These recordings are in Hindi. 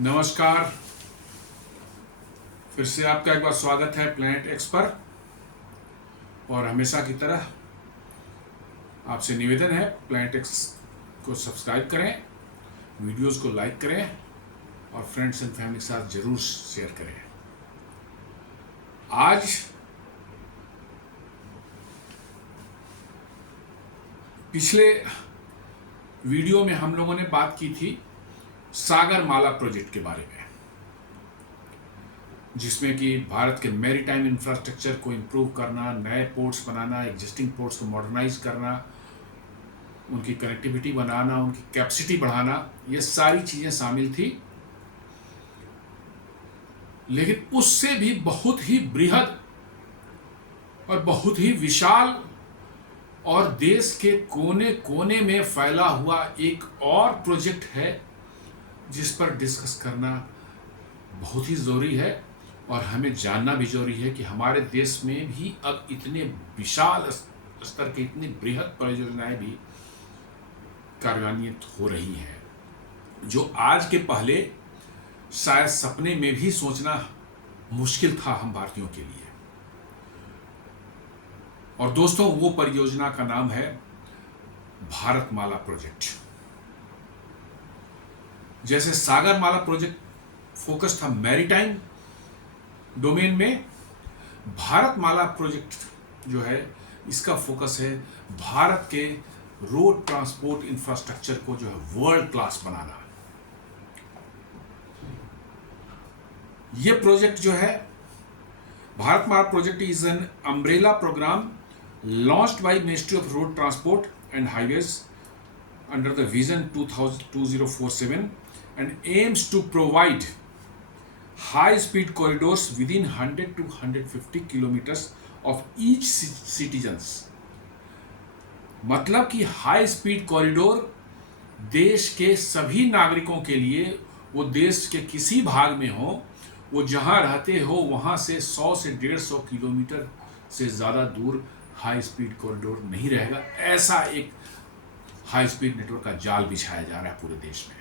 नमस्कार। फिर से आपका एक बार स्वागत है प्लैनेट एक्स पर। और हमेशा की तरह आपसे निवेदन है, प्लैनेट एक्स को सब्सक्राइब करें, वीडियोस को लाइक करें और फ्रेंड्स एंड फैमिली के साथ ज़रूर शेयर करें। आज पिछले वीडियो में हम लोगों ने बात की थी सागरमाला प्रोजेक्ट के बारे में, जिसमें कि भारत के मैरीटाइम इंफ्रास्ट्रक्चर को इम्प्रूव करना, नए पोर्ट्स बनाना, एग्जिस्टिंग पोर्ट्स को मॉडर्नाइज करना, उनकी कनेक्टिविटी बनाना, उनकी कैपेसिटी बढ़ाना, ये सारी चीज़ें शामिल थी। लेकिन उससे भी बहुत ही बृहद और बहुत ही विशाल और देश के कोने कोने में फैला हुआ एक और प्रोजेक्ट है जिस पर डिस्कस करना बहुत ही ज़रूरी है। और हमें जानना भी जरूरी है कि हमारे देश में भी अब इतने विशाल स्तर के इतनी बृहद परियोजनाएं भी कार्यान्वित हो रही हैं, जो आज के पहले शायद सपने में भी सोचना मुश्किल था हम भारतीयों के लिए। और दोस्तों, वो परियोजना का नाम है भारतमाला प्रोजेक्ट। जैसे सागरमाला प्रोजेक्ट फोकस था मैरीटाइम डोमेन में, भारतमाला प्रोजेक्ट जो है इसका फोकस है भारत के रोड ट्रांसपोर्ट इंफ्रास्ट्रक्चर को जो है वर्ल्ड क्लास बनाना। ये प्रोजेक्ट जो है Bharatmala project is an umbrella program launched by Ministry of Road Transport and Highways under the Vision 2047 and aims to provide high-speed corridors within 100 to 150 kilometers of each citizens। मतलब कि हाई स्पीड कॉरिडोर देश के सभी नागरिकों के लिए, वो देश के किसी भाग में हो, वो जहां रहते हो वहां से 100 से 150 किलोमीटर से ज़्यादा दूर हाई स्पीड कॉरिडोर नहीं रहेगा। ऐसा एक हाई स्पीड नेटवर्क का जाल बिछाया जा रहा है पूरे देश में।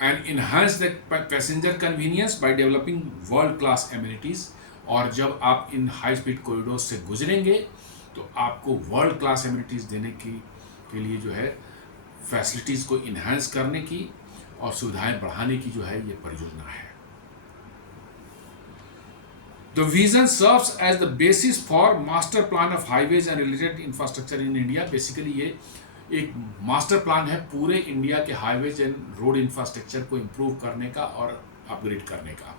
And enhance the passenger convenience by developing world class amenities. और जब आप इन हाई स्पीड कॉरिडोर से गुजरेंगे तो आपको वर्ल्ड क्लास एमिनिटीज देने के लिए जो है फैसिलिटीज को इनहांस करने की और सुविधाएं बढ़ाने की जो है ये परियोजना है। The vision serves as the basis for master plan of highways and related infrastructure in India। Basically ये एक मास्टर प्लान है पूरे इंडिया के हाईवेज एंड रोड इंफ्रास्ट्रक्चर को इम्प्रूव करने का और अपग्रेड करने का।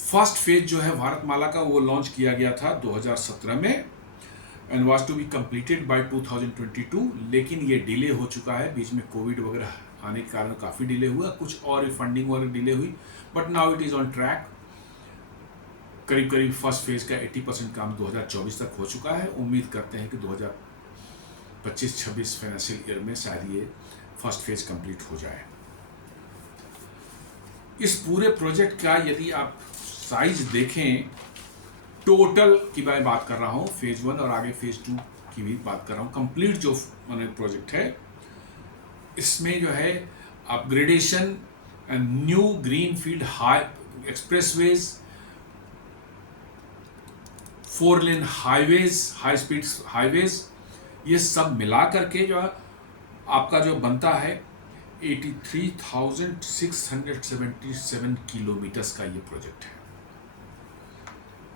फर्स्ट फेज जो है भारतमाला का वो लॉन्च किया गया था 2017 में and was to be completed by 2022। लेकिन ये डिले हो चुका है, बीच में कोविड वगैरह आने के कारण काफ़ी डिले हुआ, कुछ और फंडिंग वगैरह डिले हुई, but now it is on track. करीब करीब फर्स्ट फेज का 80% काम 2024 तक हो चुका है। उम्मीद करते हैं कि 2025-26 फाइनेंशियल ईयर में शायद ये फर्स्ट फेज कंप्लीट हो जाए। इस पूरे प्रोजेक्ट का यदि आप साइज देखें, टोटल की मैं बात कर रहा हूँ, फेज 1 और आगे फेज 2 की भी बात कर रहा हूँ, कंप्लीट जो प्रोजेक्ट है इसमें जो है upgradation and new green field high expressways, 4 lane highways, high speed highways, ये सब मिला करके जो है आपका जो बनता है 83,677 किलोमीटर्स का ये प्रोजेक्ट है।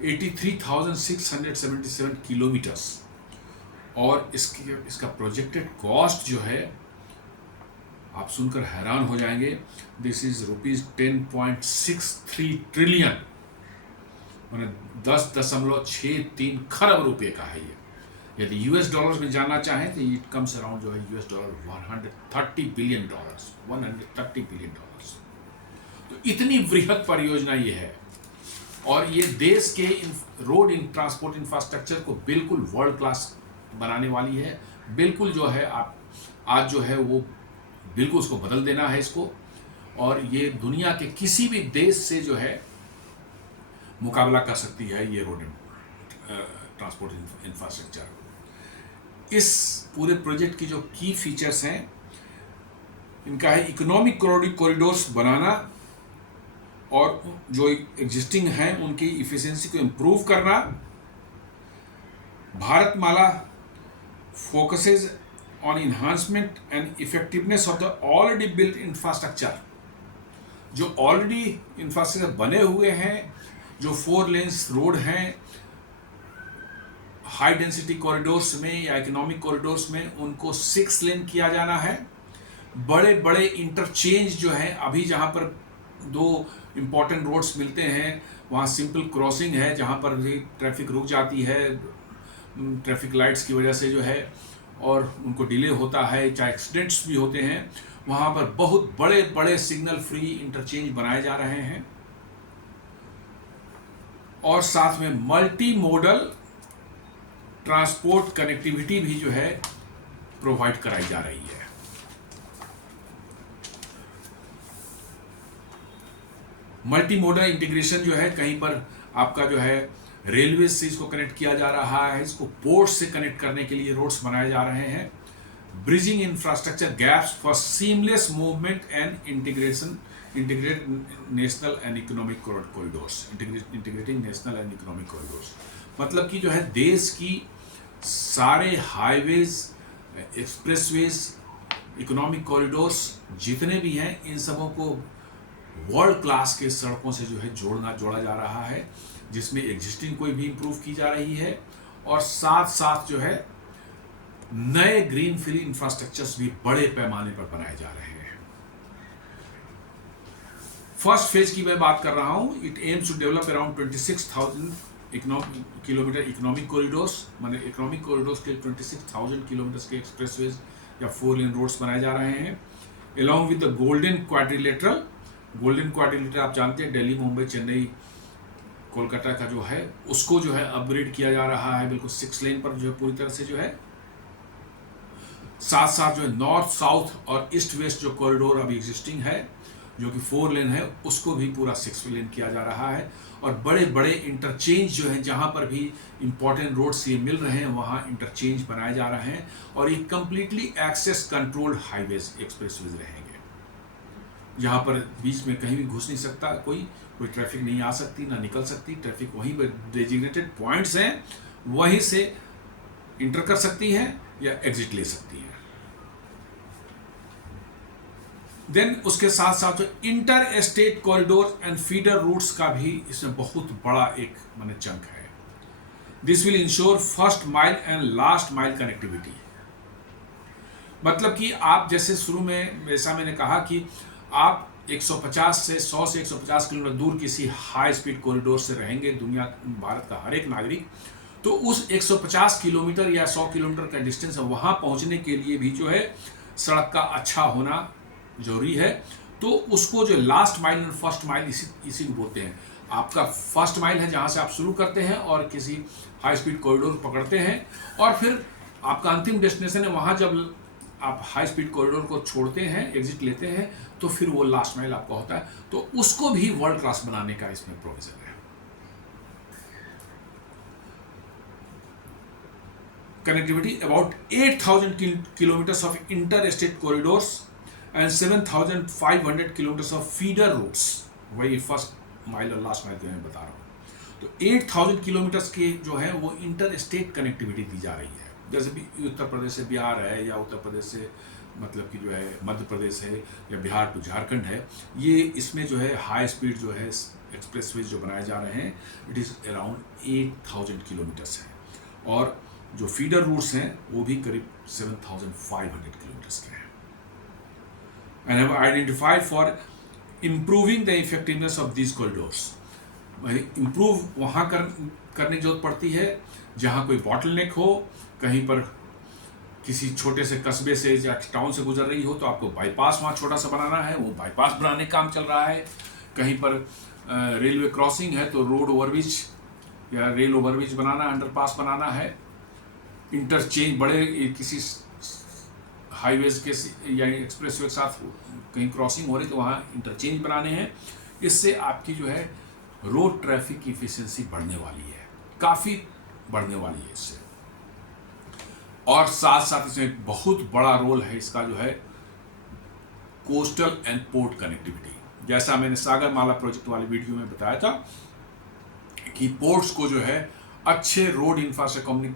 83,677 किलोमीटर्स। और इसका प्रोजेक्टेड कॉस्ट जो है आप सुनकर हैरान हो जाएंगे, दिस इज ₹10.63 ट्रिलियन, मैंने 10.63 खरब रुपए का है ये। यदि यूएस डॉलर्स में जानना चाहें तो इट कम्स अराउंड जो है US डॉलर $130 बिलियन। तो इतनी बृहद परियोजना ये है और ये देश के रोड ट्रांसपोर्ट इंफ्रास्ट्रक्चर को बिल्कुल वर्ल्ड क्लास बनाने वाली है। बिल्कुल जो है आप आज जो है वो बिल्कुल उसको बदल देना है इसको, और ये दुनिया के किसी भी देश से जो है मुकाबला कर सकती है ये रोड ट्रांसपोर्ट इंफ्रास्ट्रक्चर। इस पूरे प्रोजेक्ट की जो की फीचर्स हैं, इनका है इकोनॉमिक कॉरिडोर्स बनाना और जो एग्जिस्टिंग हैं उनकी इफिशिएंसी को इम्प्रूव करना। Bharatmala focuses on enhancement and effectiveness of the already built infrastructure. जो ऑलरेडी इंफ्रास्ट्रक्चर बने हुए हैं, जो 4 लेन्स रोड हैं हाई डेंसिटी कॉरिडोर्स में या इकोनॉमिक कॉरिडोर्स में, उनको 6 लेन किया जाना है। बड़े बड़े इंटरचेंज जो है, अभी जहाँ पर 2 इम्पॉर्टेंट रोड्स मिलते हैं वहाँ सिंपल क्रॉसिंग है, जहाँ पर भी ट्रैफिक रुक जाती है ट्रैफिक लाइट्स की वजह से जो है, और उनको डिले होता है, चाहे एक्सीडेंट्स भी होते हैं। वहाँ पर बहुत बड़े बड़े सिग्नल फ्री इंटरचेंज बनाए जा रहे हैं और साथ में मल्टी मोडल ट्रांसपोर्ट कनेक्टिविटी भी जो है प्रोवाइड कराई जा रही है। मल्टी मॉडल इंटीग्रेशन जो है, कहीं पर आपका जो है रेलवे से इसको कनेक्ट किया जा रहा है, इसको पोर्ट से कनेक्ट करने के लिए रोड्स बनाए जा रहे हैं। Bridging infrastructure gaps for seamless movement and integrate national and economic corridors, integrating national and economic corridors. मतलब कि जो है देश की सारे हाईवेज, एक्सप्रेसवेज, इकोनॉमिक कॉरिडोर्स जितने भी हैं, इन सबों को वर्ल्ड क्लास के सड़कों से जो है जोड़ा जा रहा है, जिसमें एग्जिस्टिंग कोई भी इंप्रूव की जा रही है और साथ साथ जो है नए ग्रीन फील्ड इंफ्रास्ट्रक्चर्स भी बड़े पैमाने पर बनाए जा रहे हैं। फर्स्ट फेज की मैं बात कर रहा हूं। It aims to develop around 26,000 kilometre economic corridors, माने इकोनॉमिक कॉरिडोर्स के 26,000 किलोमीटर के एक्सप्रेसवेज या 4 लेन रोड्स बनाए जा रहे हैं। Along with the golden quadrilateral आप जानते हैं, दिल्ली, मुंबई, चेन्नई, कोलकाता का जो है उसको जो है अपग्रेड किया जा रहा है, बिल्कुल 6 लेन पर जो है पूरी तरह से जो है। साथ साथ जो है नॉर्थ साउथ और ईस्ट वेस्ट जो कॉरिडोर अभी एग्जिस्टिंग है, जो कि 4 लेन है, उसको भी पूरा 6 लेन किया जा रहा है। और बड़े बड़े इंटरचेंज जो है, जहां पर भी इंपॉर्टेंट रोड्स ये मिल रहे हैं वहां इंटरचेंज बनाए जा रहे हैं और ये completely access controlled highways, expressways रहेंगे, जहां पर बीच में कहीं भी घुस नहीं सकता कोई ट्रैफिक नहीं आ सकती ना निकल सकती। ट्रैफिक वहीं पर डेजिग्नेटेड पॉइंट्स हैं, वहीं से इंटर कर सकती है या एग्जिट ले सकती है। देन उसके साथ साथ जो inter state corridor and feeder routes का भी इसमें बहुत बड़ा एक माने चंक है। This will ensure first mile and last mile connectivity. मतलब कि आप जैसे शुरू में जैसा मैंने कहा कि आप 150 से 100 से 150 किलोमीटर दूर किसी हाई स्पीड कॉरिडोर से रहेंगे, दुनिया भारत का हर एक नागरिक, तो उस 150 किलोमीटर या 100 किलोमीटर का डिस्टेंस है, वहाँ पहुँचने के लिए भी जो है सड़क का अच्छा होना जरूरी है। तो उसको जो लास्ट माइल और फर्स्ट माइल इसी को बोलते हैं। आपका फर्स्ट माइल है जहाँ से आप शुरू करते हैं और किसी हाई स्पीड कॉरिडोर पकड़ते हैं, और फिर आपका अंतिम डेस्टिनेशन है, वहाँ जब आप हाई स्पीड कॉरिडोर को छोड़ते हैं, एग्जिट लेते हैं, तो फिर वो लास्ट माइल आपका होता है। तो उसको भी वर्ल्ड क्लास बनाने का इसमें प्रोविजन है। Connectivity about 8,000 kilometres of inter state corridors and 7,500 kilometres of feeder routes, वही फर्स्ट माइल और लास्ट माइल जो मैं बता रहा हूँ। तो 8,000 किलोमीटर्स के जो है वो इंटर स्टेट कनेक्टिविटी दी जा रही है। जैसे भी उत्तर प्रदेश से बिहार है, या उत्तर प्रदेश से मतलब कि जो है मध्य प्रदेश है, या बिहार टू झारखंड है, ये इसमें जो है हाई स्पीड जो है एक्सप्रेसवेज जो बनाए जा रहे हैं, इट इज़ अराउंड 8,000 किलोमीटर्स है। और जो फीडर रूट्स हैं वो भी करीब 7,500 किलोमीटर्स के हैं। And have identified for improving the effectiveness of these corridors. Improve वहाँ करने की जरूरत पड़ती है जहाँ कोई बॉटलनेक हो, कहीं पर किसी छोटे से कस्बे से या टाउन से गुजर रही हो तो आपको बाईपास वहाँ छोटा सा बनाना है, वो बाईपास बनाने का काम चल रहा है। कहीं पर रेलवे क्रॉसिंग है तो रोड ओवरब्रिज या रेल ओवरब्रिज बनाना, अंडरपास बनाना है। इंटरचेंज बड़े किसी हाईवेज के या एक्सप्रेसवे के साथ कहीं क्रॉसिंग हो रही तो वहाँ इंटरचेंज बनाने हैं। इससे आपकी जो है रोड ट्रैफिक की इफिशिएंसी बढ़ने वाली है, काफ़ी बढ़ने वाली है इससे। और साथ साथ इसमें एक बहुत बड़ा रोल है इसका जो है कोस्टल एंड पोर्ट कनेक्टिविटी। जैसा मैंने सागरमाला प्रोजेक्ट वाली वीडियो में बताया था कि पोर्ट्स को जो है अच्छे रोड इंफ्रास्ट्रक्चर,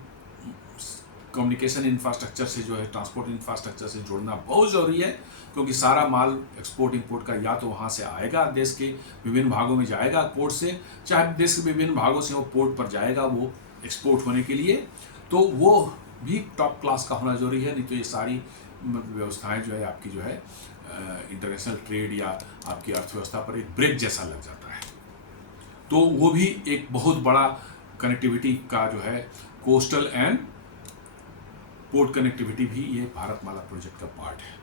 कम्युनिकेशन इंफ्रास्ट्रक्चर से जो है, ट्रांसपोर्ट इंफ्रास्ट्रक्चर से जोड़ना बहुत ज़रूरी है, क्योंकि सारा माल एक्सपोर्ट इंपोर्ट का या तो वहाँ से आएगा, देश के विभिन्न भागों में जाएगा पोर्ट से, चाहे देश के विभिन्न भागों से वो पोर्ट पर जाएगा वो एक्सपोर्ट होने के लिए, तो वो भी टॉप क्लास का होना जरूरी है। नहीं तो ये सारी व्यवस्थाएं जो है आपकी जो है इंटरनेशनल ट्रेड या आपकी अर्थव्यवस्था पर एक ब्रेक जैसा लग जाता है। तो वो भी एक बहुत बड़ा कनेक्टिविटी का जो है कोस्टल एंड पोर्ट कनेक्टिविटी भी ये भारतमाला प्रोजेक्ट का पार्ट है।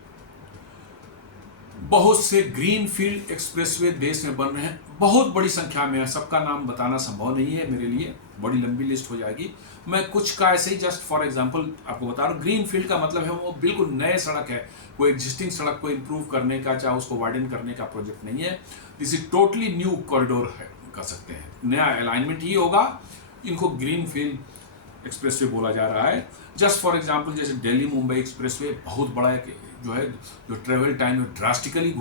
बहुत से ग्रीन फील्ड एक्सप्रेसवे देश में बन रहे हैं, बहुत बड़ी संख्या में है, सबका नाम बताना संभव नहीं है मेरे लिए, बड़ी लंबी लिस्ट हो जाएगी। मैं कुछ का ऐसे ही जस्ट फॉर एग्जांपल आपको बता रहा हूँ। ग्रीन फील्ड का मतलब है वो बिल्कुल नए सड़क है, कोई एग्जिस्टिंग सड़क को इंप्रूव करने का, चाहे उसको वाइडन करने का प्रोजेक्ट नहीं है। This is totally new corridor है, कर सकते हैं, नया अलाइनमेंट ही होगा, इनको ग्रीन फील्ड एक्सप्रेसवे बोला जा रहा है। जस्ट फॉर एग्जांपल जैसे दिल्ली मुंबई एक्सप्रेसवे बहुत बड़ा है, जो है जो ट्रेवल टाइम ड्रास्टिकली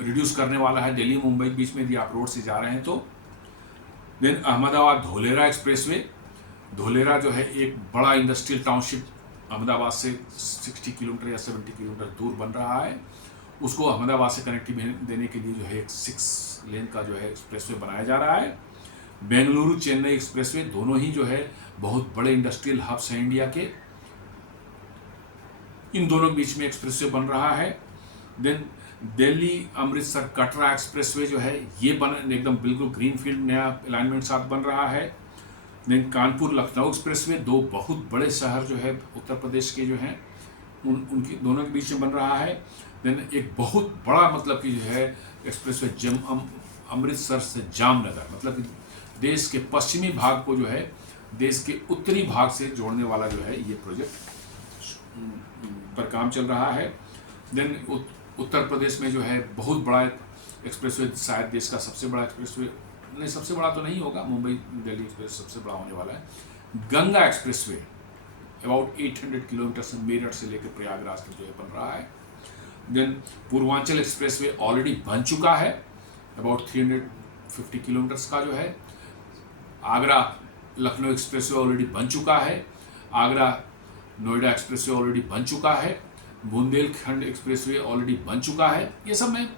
रिड्यूस करने वाला है दिल्ली मुंबई के बीच में, यदि आप रोड से जा रहे हैं तो। देन अहमदाबाद धोलेरा एक्सप्रेसवे, धोलेरा जो है एक बड़ा इंडस्ट्रियल टाउनशिप अहमदाबाद से 60 किलोमीटर या 70 किलोमीटर दूर बन रहा है, उसको अहमदाबाद से कनेक्टिविटी देने के लिए जो है एक 6 लेन का जो है एक्सप्रेसवे बनाया जा रहा है। बेंगलुरु चेन्नई एक्सप्रेसवे, दोनों ही जो है बहुत बड़े इंडस्ट्रियल हब्स हैं इंडिया के, इन दोनों के बीच में एक्सप्रेसवे बन रहा है। देन दिल्ली अमृतसर कटरा एक्सप्रेसवे जो है ये बन एकदम बिल्कुल ग्रीन फील्ड नया अलाइनमेंट साथ बन रहा है। देन कानपुर लखनऊ एक्सप्रेसवे, दो बहुत बड़े शहर जो है उत्तर प्रदेश के जो हैं उनकी दोनों के बीच में बन रहा है। देन एक बहुत बड़ा मतलब कि जो है एक्सप्रेसवे अमृतसर से जामनगर, मतलब कि देश के पश्चिमी भाग को जो है देश के उत्तरी भाग से जोड़ने वाला जो है ये प्रोजेक्ट पर काम चल रहा है। देन उत्तर प्रदेश में जो है बहुत बड़ा एक्सप्रेसवे, शायद देश का सबसे बड़ा एक्सप्रेसवे, नहीं सबसे बड़ा तो नहीं होगा, मुंबई दिल्ली एक्सप्रेस सबसे बड़ा होने वाला है। गंगा एक्सप्रेसवे अबाउट 800 किलोमीटर से मेरठ से लेकर प्रयागराज तक जो है बन रहा है। देन पूर्वांचल एक्सप्रेसवे ऑलरेडी बन चुका है, अबाउट 350 किलोमीटर्स का जो है। आगरा लखनऊ एक्सप्रेसवे ऑलरेडी बन चुका है, आगरा नोएडा एक्सप्रेसवे ऑलरेडी बन चुका है, बुंदेलखंड एक्सप्रेसवे ऑलरेडी बन चुका है। ये सब मैं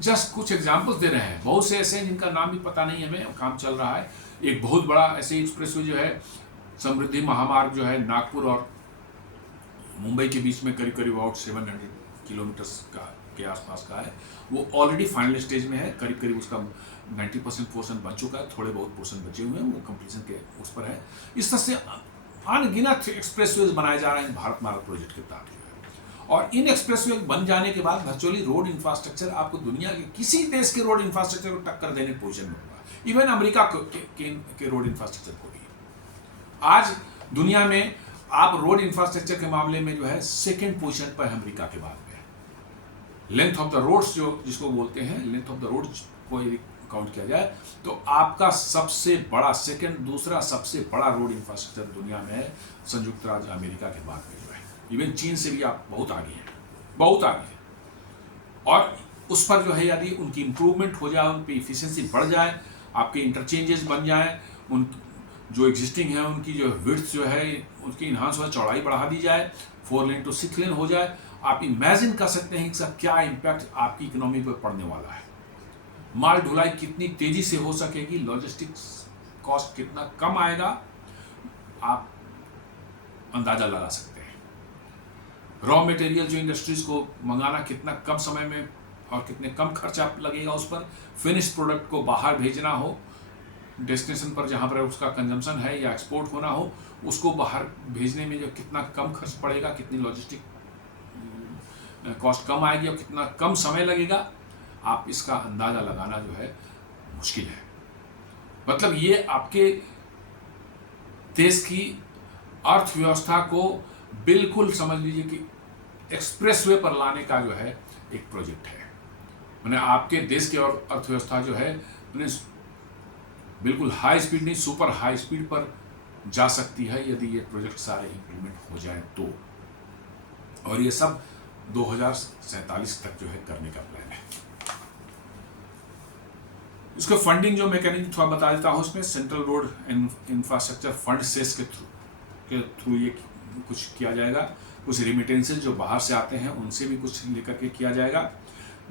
जस्ट कुछ एग्जांपल्स दे रहे हैं, बहुत से ऐसे हैं जिनका नाम भी पता नहीं हमें, काम चल रहा है। एक बहुत बड़ा ऐसे एक्सप्रेसवे जो है समृद्धि महामार्ग जो है नागपुर और मुंबई के बीच में करीब करीब अबाउट 700 किलोमीटर्स का के आसपास का है, वो ऑलरेडी फाइनल स्टेज में है, करीब करीब उसका 90% पोर्शन बन चुका है, थोड़े बहुत पोर्शन बचे हुए हैं, वो कंप्लीशन के उस पर है। इस तरह से अनगिनत एक्सप्रेसवेज बनाए जा रहे हैं भारतमाला प्रोजेक्ट के तहत, और इन एक्सप्रेसवे बन जाने के बाद वर्चुअली रोड इंफ्रास्ट्रक्चर आपको दुनिया के किसी देश के रोड इंफ्रास्ट्रक्चर को टक्कर देने की पोजीशन में होगा, इवन अमेरिका के रोड इंफ्रास्ट्रक्चर को भी। आज दुनिया में आप रोड इंफ्रास्ट्रक्चर के मामले में जो है सेकेंड पोजीशन पर है अमेरिका के बाद में। लेंथ ऑफ द रोड्स जो जिसको बोलते हैं, लेंथ ऑफ द रोड को यदि काउंट किया जाए तो आपका सबसे बड़ा सेकेंड, दूसरा सबसे बड़ा रोड इंफ्रास्ट्रक्चर दुनिया में है संयुक्त राज्य अमेरिका के बाद में जो है। इवन चीन से भी आप बहुत आगे हैं, बहुत आगे हैं। और उस पर जो है यदि उनकी इंप्रूवमेंट हो जाए, उन पर इफिशिएंसी बढ़ जाए, आपके इंटरचेंजेस बन जाए, उन जो एग्जिस्टिंग है उनकी जो विड्थ जो है उसकी इन्हांस हो, चौड़ाई बढ़ा दी जाए, 4 लेन टू 6 लेन हो जाए, आप इमेजिन कर सकते हैं इसका क्या इम्पैक्ट आपकी इकोनॉमी पर पड़ने वाला है। माल ढुलाई कितनी तेजी से हो सकेगी, लॉजिस्टिक्स कॉस्ट कितना कम आएगा, आप अंदाजा लगा सकते हैं। रॉ मटेरियल जो इंडस्ट्रीज को मंगाना कितना कम समय में और कितने कम खर्चा लगेगा उस पर, फिनिश प्रोडक्ट को बाहर भेजना हो डेस्टिनेशन पर जहाँ पर उसका कंजम्पशन है या एक्सपोर्ट होना हो, उसको बाहर भेजने में जो कितना कम खर्च पड़ेगा, कितनी लॉजिस्टिक कॉस्ट कम आएगी और कितना कम समय लगेगा, आप इसका अंदाजा लगाना जो है मुश्किल है। मतलब ये आपके देश की अर्थव्यवस्था को बिल्कुल समझ लीजिए कि एक्सप्रेसवे पर लाने का जो है एक प्रोजेक्ट है। मैंने आपके देश की अर्थव्यवस्था जो है बिल्कुल हाई स्पीड नहीं, सुपर हाई स्पीड पर जा सकती है यदि ये प्रोजेक्ट सारे इम्प्लीमेंट हो जाए तो। और ये सब 2047 तक जो है करने का प्लान है। इसका फंडिंग जो मैकेनिज्म थोड़ा बता देता हूँ। इसमें central road infrastructure fund cess के थ्रू ये कुछ किया जाएगा। कुछ रिमिटेंसेज जो बाहर से आते हैं उनसे भी कुछ लेकर के किया जाएगा।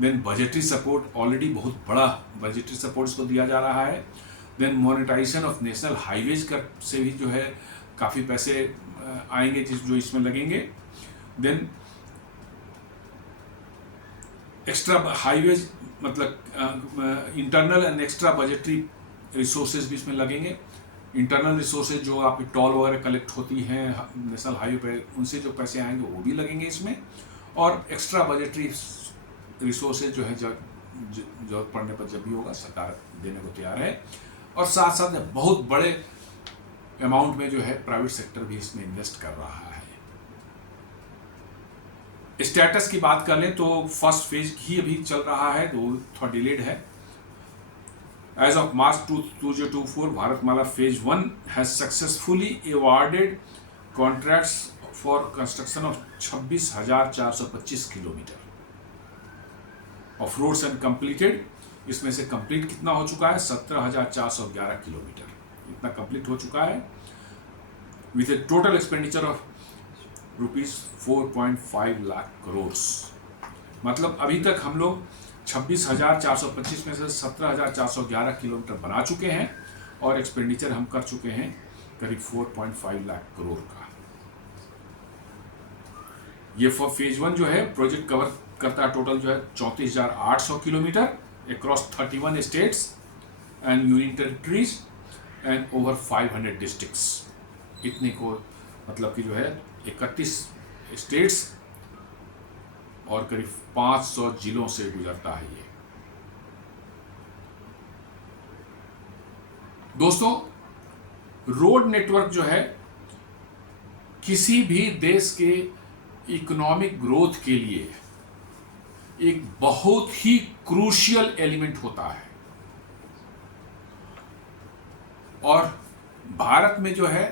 देन बजटरी सपोर्ट, ऑलरेडी बहुत बड़ा बजटरी सपोर्ट इसको दिया जा रहा है। Then monetisation of national highways का से भी जो है काफ़ी पैसे आएंगे जो इसमें लगेंगे। देन एक्स्ट्रा हाईवेज मतलब internal and extra budgetary resources भी इसमें लगेंगे। इंटरनल रिसोर्सेज जो आपकी टॉल वगैरह कलेक्ट होती हैं नेशनल हाईवे पे, उनसे जो पैसे आएंगे वो भी लगेंगे इसमें। और एक्स्ट्रा बजटरी रिसोर्सेज जो है जरूरत पड़ने पर जब भी होगा सरकार देने को तैयार है। और साथ साथ बहुत बड़े अमाउंट में जो है प्राइवेट सेक्टर भी इसमें इन्वेस्ट कर रहा है। स्टेटस की बात कर लें तो फर्स्ट फेज ही अभी चल रहा है, तो थोड़ा डिलेड है। As of March 2024 Bharatmala phase 1 has successfully awarded contracts for construction of 26,425 kilometre of roads and completed. इसमें से कंप्लीट कितना हो चुका है? 17,411 किलोमीटर इतना कंप्लीट हो चुका है, with A total expenditure of ₹4.5 lakh crore. मतलब अभी तक हम लोग 26,425 में से 17,411 किलोमीटर बना चुके हैं और एक्सपेंडिचर हम कर चुके हैं करीब 4.5 लाख करोड़ का। ये फेज 1 जो है प्रोजेक्ट कवर करता है टोटल जो है 34,800 kilometre across 31 states and union territories and over 500 districts. इतने को मतलब कि जो है 31 स्टेट्स और करीब 500 जिलों से गुजरता है ये। दोस्तों, रोड नेटवर्क जो है किसी भी देश के इकोनॉमिक ग्रोथ के लिए एक बहुत ही क्रूशियल एलिमेंट होता है। और भारत में जो है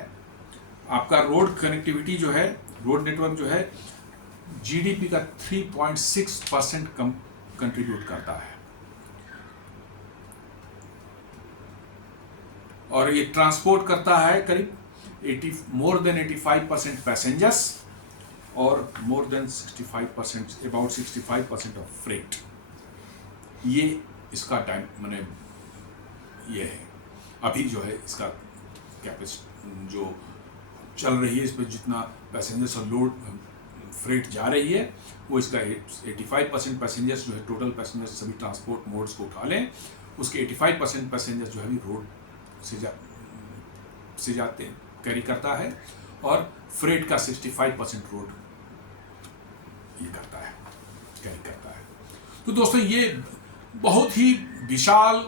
आपका रोड कनेक्टिविटी जो है, रोड नेटवर्क जो है जीडीपी का 3.6% कम कंट्रीब्यूट करता है। और ये ट्रांसपोर्ट करता है करीब मोर देन 85% पैसेंजर्स और more than 65% about 65% of freight. ये इसका टाइम मैंने ये है अभी जो है इसका कैपेसिटी जो चल रही है, इस पर जितना पैसेंजर्स और लोड फ्रेट जा रही है वो इसका 85% पैसेंजर्स जो है टोटल पैसेंजर्स सभी ट्रांसपोर्ट मोड्स को उठा लें उसके 85% पैसेंजर्स जो है रोड से जाते कैरी करता है और फ्रेट का 65% रोड ये करता है, कैरी करता है। तो दोस्तों ये बहुत ही विशाल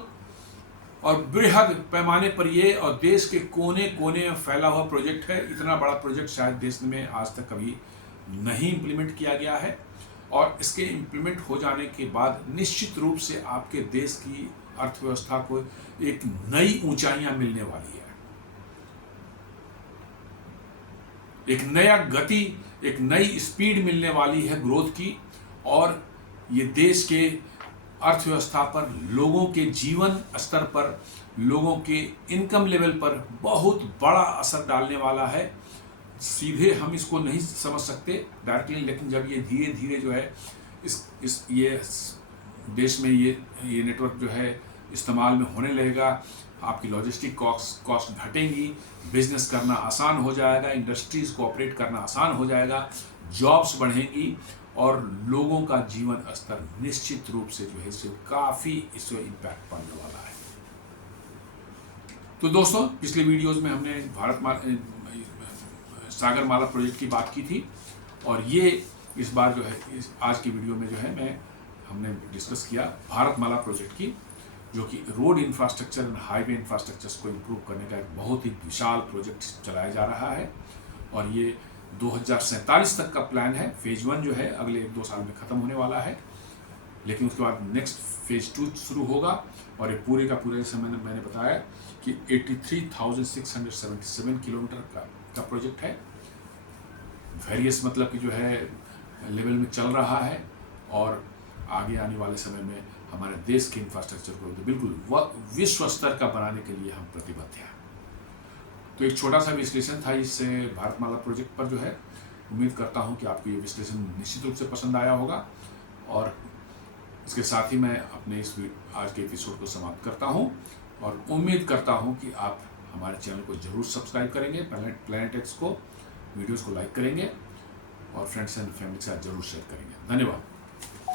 और बृहद पैमाने पर ये और देश के कोने कोने में फैला हुआ प्रोजेक्ट है। इतना बड़ा प्रोजेक्ट शायद देश में आज तक कभी नहीं इम्प्लीमेंट किया गया है। और इसके इम्प्लीमेंट हो जाने के बाद निश्चित रूप से आपके देश की अर्थव्यवस्था को एक नई ऊंचाइयां मिलने वाली है, एक नया गति, एक नई स्पीड मिलने वाली है ग्रोथ की। और ये देश के अर्थव्यवस्था पर, लोगों के जीवन स्तर पर, लोगों के इनकम लेवल पर बहुत बड़ा असर डालने वाला है। सीधे हम इसको नहीं समझ सकते डायरेक्टली, लेकिन जब ये धीरे धीरे जो है ये देश में ये नेटवर्क जो है इस्तेमाल में होने लगेगा, आपकी लॉजिस्टिक कॉस्ट घटेंगी, बिजनेस करना आसान हो जाएगा, इंडस्ट्रीज को ऑपरेट करना आसान हो जाएगा, जॉब्स बढ़ेंगी और लोगों का जीवन स्तर निश्चित रूप से जो है इससे काफ़ी इससे इम्पैक्ट पड़ने वाला है। तो दोस्तों, पिछले वीडियोस में हमने सागरमाला प्रोजेक्ट की बात की थी और ये इस बार जो है आज की वीडियो में जो है हमने डिस्कस किया भारतमाला प्रोजेक्ट की, जो कि road infrastructure and highway infrastructures को इम्प्रूव करने का एक बहुत ही विशाल प्रोजेक्ट चलाया जा रहा है। और ये 2047 तक का प्लान है। फेज 1 जो है अगले 1-2 साल में ख़त्म होने वाला है लेकिन उसके बाद नेक्स्ट फेज 2 शुरू होगा। और ये पूरे का पूरे समय मैंने बताया कि 83,677 किलोमीटर का प्रोजेक्ट है। वेरियस मतलब कि जो है लेवल में चल रहा है, और आगे आने वाले समय में हमारे देश के इंफ्रास्ट्रक्चर को तो बिल्कुल विश्व स्तर का बनाने के लिए हम प्रतिबद्ध हैं। तो एक छोटा सा विश्लेषण था इस भारतमाला प्रोजेक्ट पर जो है। उम्मीद करता हूं कि आपको ये विश्लेषण निश्चित रूप से पसंद आया होगा, और इसके साथ ही मैं अपने इस आज के एपिसोड को समाप्त करता हूं, और उम्मीद करता हूं कि आप हमारे चैनल को जरूर सब्सक्राइब करेंगे, प्लैनेट एक्स को, वीडियोस को लाइक करेंगे, और फ्रेंड्स एंड फैमिली के साथ जरूर शेयर करेंगे। धन्यवाद।